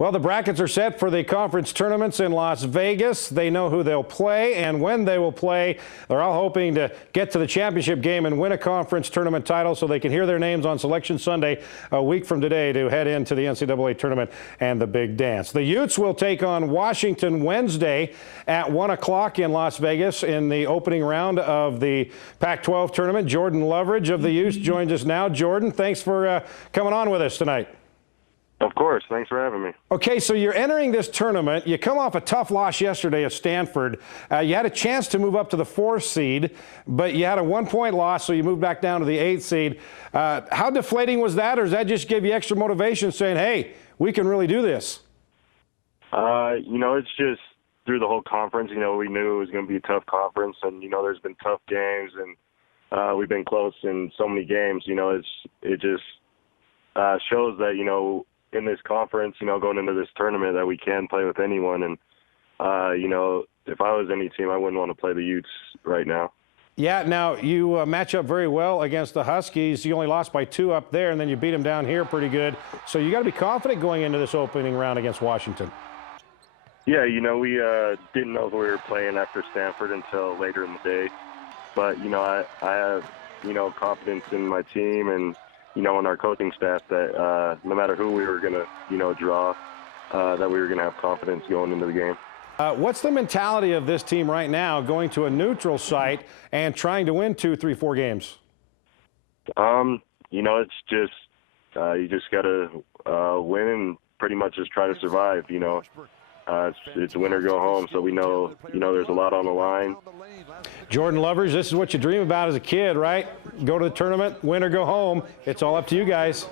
Well, the brackets are set for the conference tournaments in Las Vegas. They know who they'll play and when they will play. They're all hoping to get to the championship game and win a conference tournament title so they can hear their names on Selection Sunday a week from today to head into the NCAA tournament and the big dance. The Utes will take on Washington Wednesday at 1 o'clock in Las Vegas in the opening round of the Pac-12 tournament. Jordan Loveridge of the Utes joins us now. Jordan, thanks for coming on with us tonight. Of course. Thanks for having me. Okay, so you're entering this tournament. You come off a tough loss yesterday at Stanford. You had a chance to move up to the 4th seed, but you had a 1-point loss, so you moved back down to the 8th seed. How deflating was that, or does that just give you extra motivation saying, hey, we can really do this? It's just through the whole conference, we knew it was going to be a tough conference, and, there's been tough games, and we've been close in so many games. It just shows that, in this conference, going into this tournament, that we can play with anyone. And, if I was any team, I wouldn't want to play the Utes right now. Yeah, now you match up very well against the Huskies. You only lost by 2 up there, and then you beat them down here pretty good. So you got to be confident going into this opening round against Washington. Yeah, we didn't know if we were playing after Stanford until later in the day. But, I have, confidence in my team and, in our coaching staff that no matter who we were going to, draw, that we were going to have confidence going into the game. What's the mentality of this team right now going to a neutral site and trying to win 2, 3, 4 games? It's just you just got to win and pretty much just try to survive, It's win or go home, so we know, there's a lot on the line. Jordan Loveridge, this is what you dream about as a kid, right? Go to the tournament, win or go home. It's all up to you guys.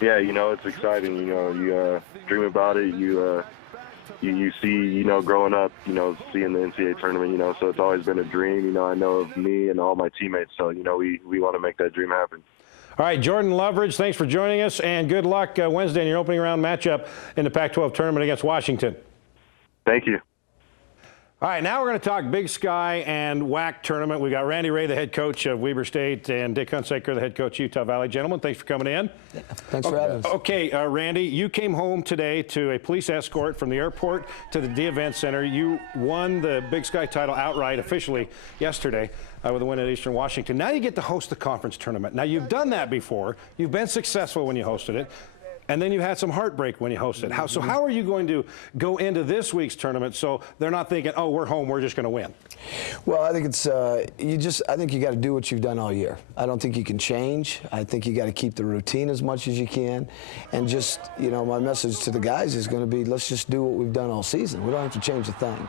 Yeah, it's exciting. You dream about it. You see, growing up, seeing the NCAA tournament, so it's always been a dream. I know of me and all my teammates, so, we want to make that dream happen. All right, Jordan Loveridge, thanks for joining us, and good luck Wednesday in your opening round matchup in the Pac-12 tournament against Washington. Thank you. All right, now we're going to talk Big Sky and WAC tournament. We got Randy Ray, the head coach of Weber State, and Dick Hunsaker, the head coach, Utah Valley. Gentlemen, thanks for coming in. Yeah, thanks for having us. Okay, Randy, you came home today to a police escort from the airport to the Event Center. You won the Big Sky title outright officially yesterday with a win at Eastern Washington. Now you get to host the conference tournament. Now, you've done that before. You've been successful when you hosted it. And then you had some heartbreak when you hosted. How are you going to go into this week's tournament so they're not thinking, oh, we're home, we're just going to win? Well, I think it's I think you got to do what you've done all year. I don't think you can change. I think you got to keep the routine as much as you can, and just my message to the guys is going to be, let's just do what we've done all season. We don't have to change a thing.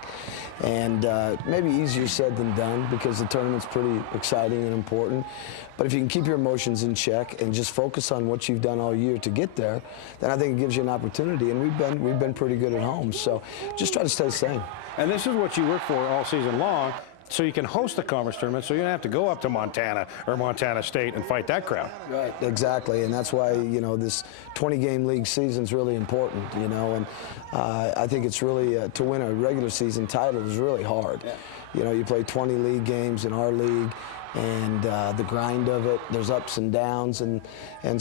And maybe easier said than done because the tournament's pretty exciting and important. But if you can keep your emotions in check and just focus on what you've done all year to get there, then I think it gives you an opportunity. And we've been pretty good at home. So just try to stay sane. And this is what you work for all season long, so you can host the conference tournament, so you don't have to go up to Montana or Montana State and fight that crowd. Right, exactly, and that's why this 20-game league season is really important. And I think it's really to win a regular season title is really hard. Yeah. You play 20 league games in our league. And the grind of it, there's ups and downs, and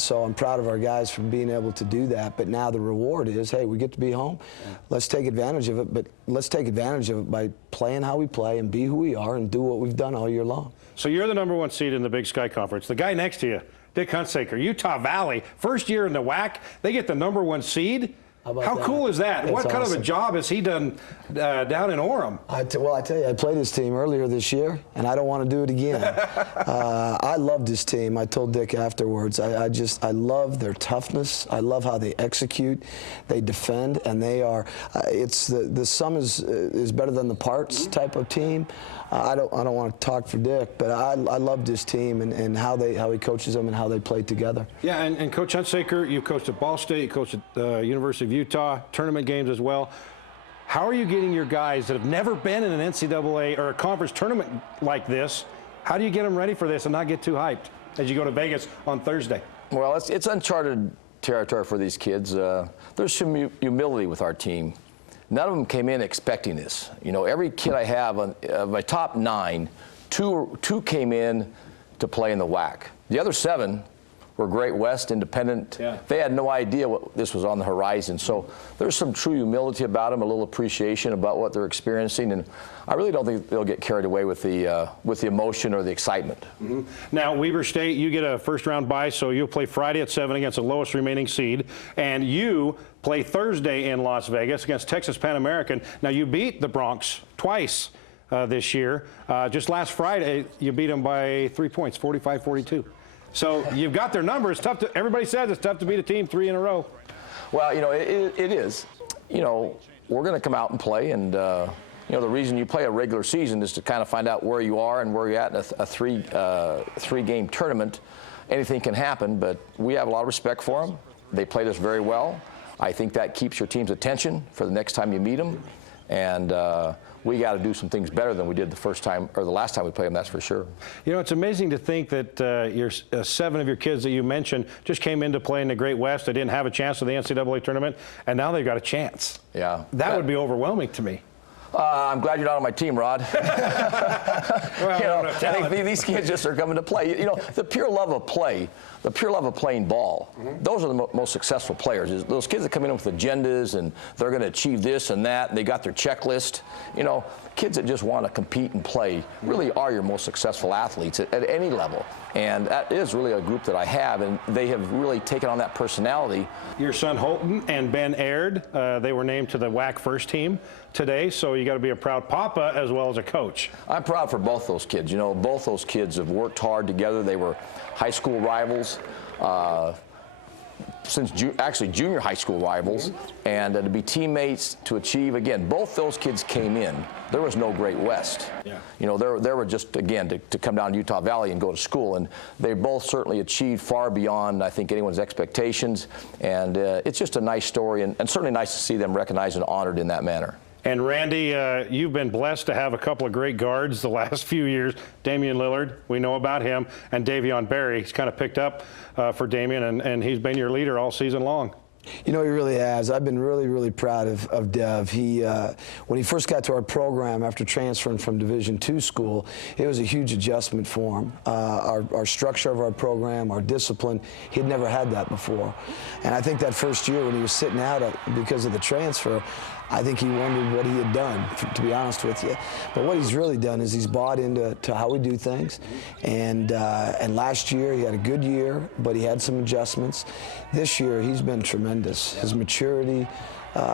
so I'm proud of our guys for being able to do that. But now the reward is, hey, we get to be home. Let's take advantage of it, but let's take advantage of it by playing how we play and be who we are and do what we've done all year long. So you're the #1 seed in the Big Sky Conference. The guy next to you, Dick Hunsaker, Utah Valley, first year in the WAC, they get the #1 seed. How cool is that? What kind of a job has he done down in Orem? Well, I tell you, I played his team earlier this year, and I don't want to do it again. I loved his team. I told Dick afterwards, I love their toughness. I love how they execute, they defend, and they are. It's the sum is better than the parts type of team. I don't want to talk for Dick, but I loved his team and how he coaches them and how they play together. Yeah, and Coach Hunsaker, you coached at Ball State, you coached at the University of Utah, tournament games as well. How are you getting your guys that have never been in an NCAA or a conference tournament like this, how do you get them ready for this and not get too hyped as you go to Vegas on Thursday? Well, it's uncharted territory for these kids. There's some humility with our team. None of them came in expecting this. Every kid I have, of my top 9, two came in to play in the WAC. The other 7 were Great West independent. Yeah. They had no idea what this was on the horizon. So there's some true humility about them, a little appreciation about what they're experiencing, and I really don't think they'll get carried away with the emotion or the excitement. Mm-hmm. Now, Weber State, you get a first-round bye, so you'll play Friday at 7 against the lowest remaining seed, and you play Thursday in Las Vegas against Texas Pan American. Now, you beat the Bronx twice this year. Just last Friday, you beat them by 3 points, 45-42. So you've got their numbers. Tough to, everybody says it's tough to beat a team 3 in a row. Well, you know, it is. You know, we're going to come out and play, and you know, the reason you play a regular season is to kind of find out where you are and where you're at in a three-game tournament. Anything can happen, but we have a lot of respect for them. They played us very well. I think that keeps your team's attention for the next time you meet them, and we got to do some things better than we did the first time or the last time we played them. That's for sure. You know, it's amazing to think that your 7 of your kids that you mentioned just came into play in the Great West. They didn't have a chance in the NCAA tournament, and now they've got a chance. Yeah, that would be overwhelming to me. I'm glad you're not on my team, Rod. Well, you know, I think these kids just are coming to play. You know, the pure love of play, the pure love of playing ball, those are the most successful players. Is those kids that come in with agendas and they're going to achieve this and that, and they got their checklist. You know, kids that just want to compete and play really are your most successful athletes at any level. And that is really a group that I have, and they have really taken on that personality. Your son Holton and Ben Aird, they were named to the WAC first team today, so you got to be a proud papa as well as a coach. I'm proud for both those kids. You know, both those kids have worked hard together. They were high school rivals. Since actually junior high school rivals, and to be teammates, to achieve, again, both those kids came in. There was no Great West. Yeah. You know, there were just, again, to come down to Utah Valley and go to school, and they both certainly achieved far beyond, I think, anyone's expectations, and it's just a nice story, and certainly nice to see them recognized and honored in that manner. And Randy, you've been blessed to have a couple of great guards the last few years. Damian Lillard, we know about him, and Davion Berry. He's kind of picked up for Damian, and he's been your leader all season long. You know, he really has. I've been really, really proud of Dev. When he first got to our program after transferring from Division II school, it was a huge adjustment for him. Our structure of our program, our discipline, he'd never had that before. And I think that first year when he was sitting out because of the transfer, I think he wondered what he had done, to be honest with you. But what he's really done is he's bought into how we do things. And last year he had a good year, but he had some adjustments. This year he's been tremendous. His maturity,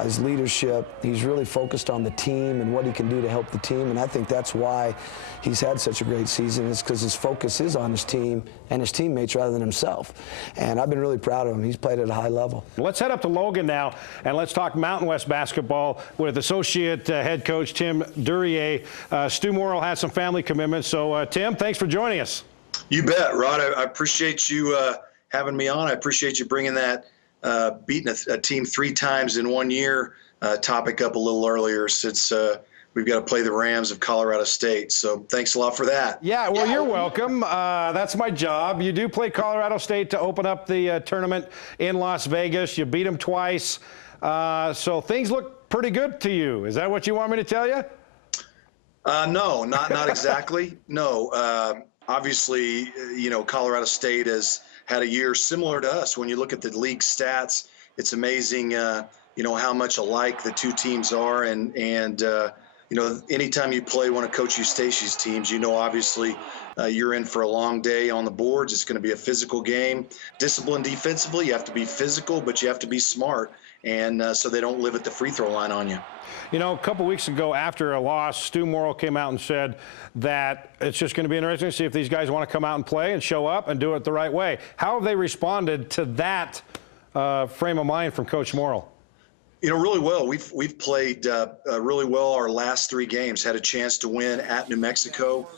his leadership, he's really focused on the team and what he can do to help the team. And I think that's why he's had such a great season, is because his focus is on his team and his teammates rather than himself. And I've been really proud of him. He's played at a high level. Let's head up to Logan now, and let's talk Mountain West basketball with Associate Head Coach Tim Duryea. Stu Morrill has some family commitments, so Tim, thanks for joining us. You bet, Rod. I appreciate you having me on. I appreciate you bringing that beating a team 3 times in 1 year topic up a little earlier, since we've got to play the Rams of Colorado State. So thanks a lot for that. Yeah, well, you're welcome. That's my job. You do play Colorado State to open up the tournament in Las Vegas. You beat them twice. So things look pretty good to you. Is that what you want me to tell you? No, not exactly. No. Obviously, you know, Colorado State has had a year similar to us. When you look at the league stats, it's amazing, you know, how much alike the two teams are. And you know, anytime you play one of Coach Eustachy's teams, you know, obviously you're in for a long day on the boards. It's going to be a physical game. Discipline defensively, you have to be physical, but you have to be smart. And so they don't live at the free throw line on you. You know, a couple weeks ago after a loss, Stu Morrill came out and said that it's just going to be interesting to see if these guys want to come out and play and show up and do it the right way. How have they responded to that frame of mind from Coach Morrill? You know, really well. We've played really well our last 3 games. Had a chance to win at New Mexico,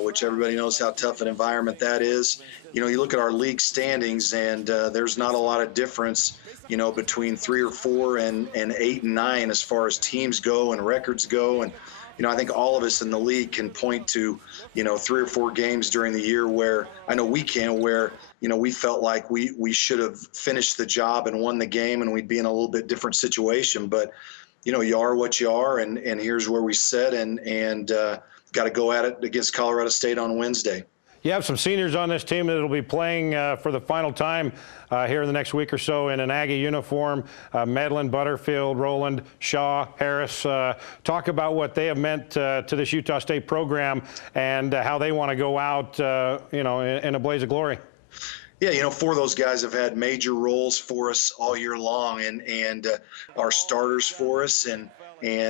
which everybody knows how tough an environment that is. You know, you look at our league standings, and there's not a lot of difference, you know, between 3 or 4 and 8 and 9 as far as teams go and records go. And you know, I think all of us in the league can point to, you know, 3 or 4 games during the year where I know we can, where, you know, we felt like we should have finished the job and won the game, and we'd be in a little bit different situation. But, you know, you are what you are, and here's where we sit, and got to go at it against Colorado State on Wednesday. You have some seniors on this team that will be playing for the final time here in the next week or so in an Aggie uniform. Medlin, Butterfield, Rowland, Shaw, Harris. Talk about what they have meant to this Utah State program and how they want to go out, in a blaze of glory. Yeah, 4 of those guys have had major roles for us all year long, and are starters for us, and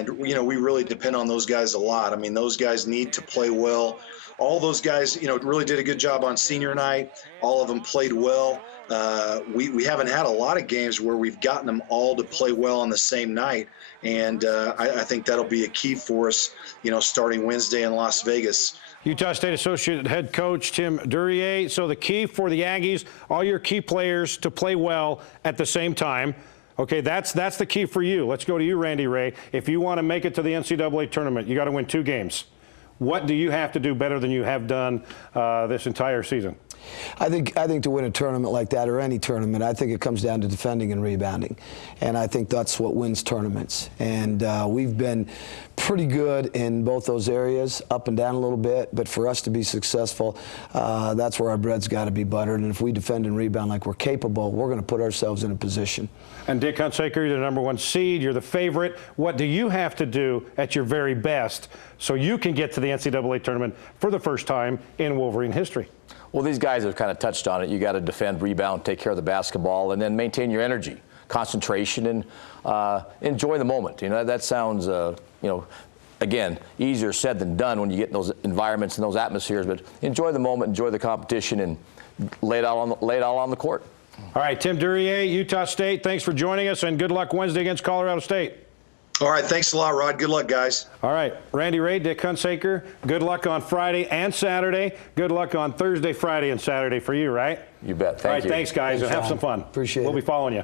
we really depend on those guys a lot. I mean, those guys need to play well. All those guys, really did a good job on senior night. All of them played well. We haven't had a lot of games where we've gotten them all to play well on the same night, and I think that'll be a key for us, starting Wednesday in Las Vegas. Utah State Associate Head Coach Tim Duryea. So the key for the Aggies, all your key players to play well at the same time. Okay, that's the key for you. Let's go to you, Randy Ray. If you want to make it to the NCAA tournament, you got to win 2 games. What do you have to do better than you have done this entire season? I think to win a tournament like that, or any tournament, I think it comes down to defending and rebounding, and I think that's what wins tournaments. And we've been pretty good in both those areas, up and down a little bit. But for us to be successful, that's where our bread's got to be buttered. And if we defend and rebound like we're capable, we're going to put ourselves in a position. And Dick Hunsaker, you're the #1 seed. You're the favorite. What do you have to do at your very best so you can get to the NCAA tournament for the first time in Wolverine history? Well, these guys have kind of touched on it. You got to defend, rebound, take care of the basketball, and then maintain your energy, concentration, and enjoy the moment. That sounds, again, easier said than done when you get in those environments and those atmospheres. But enjoy the moment, enjoy the competition, and lay it all on the court. All right, Tim Duryea, Utah State, thanks for joining us, and good luck Wednesday against Colorado State. All right, thanks a lot, Rod. Good luck, guys. All right, Randy Ray, Dick Hunsaker, good luck on Friday and Saturday. Good luck on Thursday, Friday, and Saturday for you, right? You bet. Thank you. All right, thanks, guys, and have some fun. Appreciate it. We'll be following you.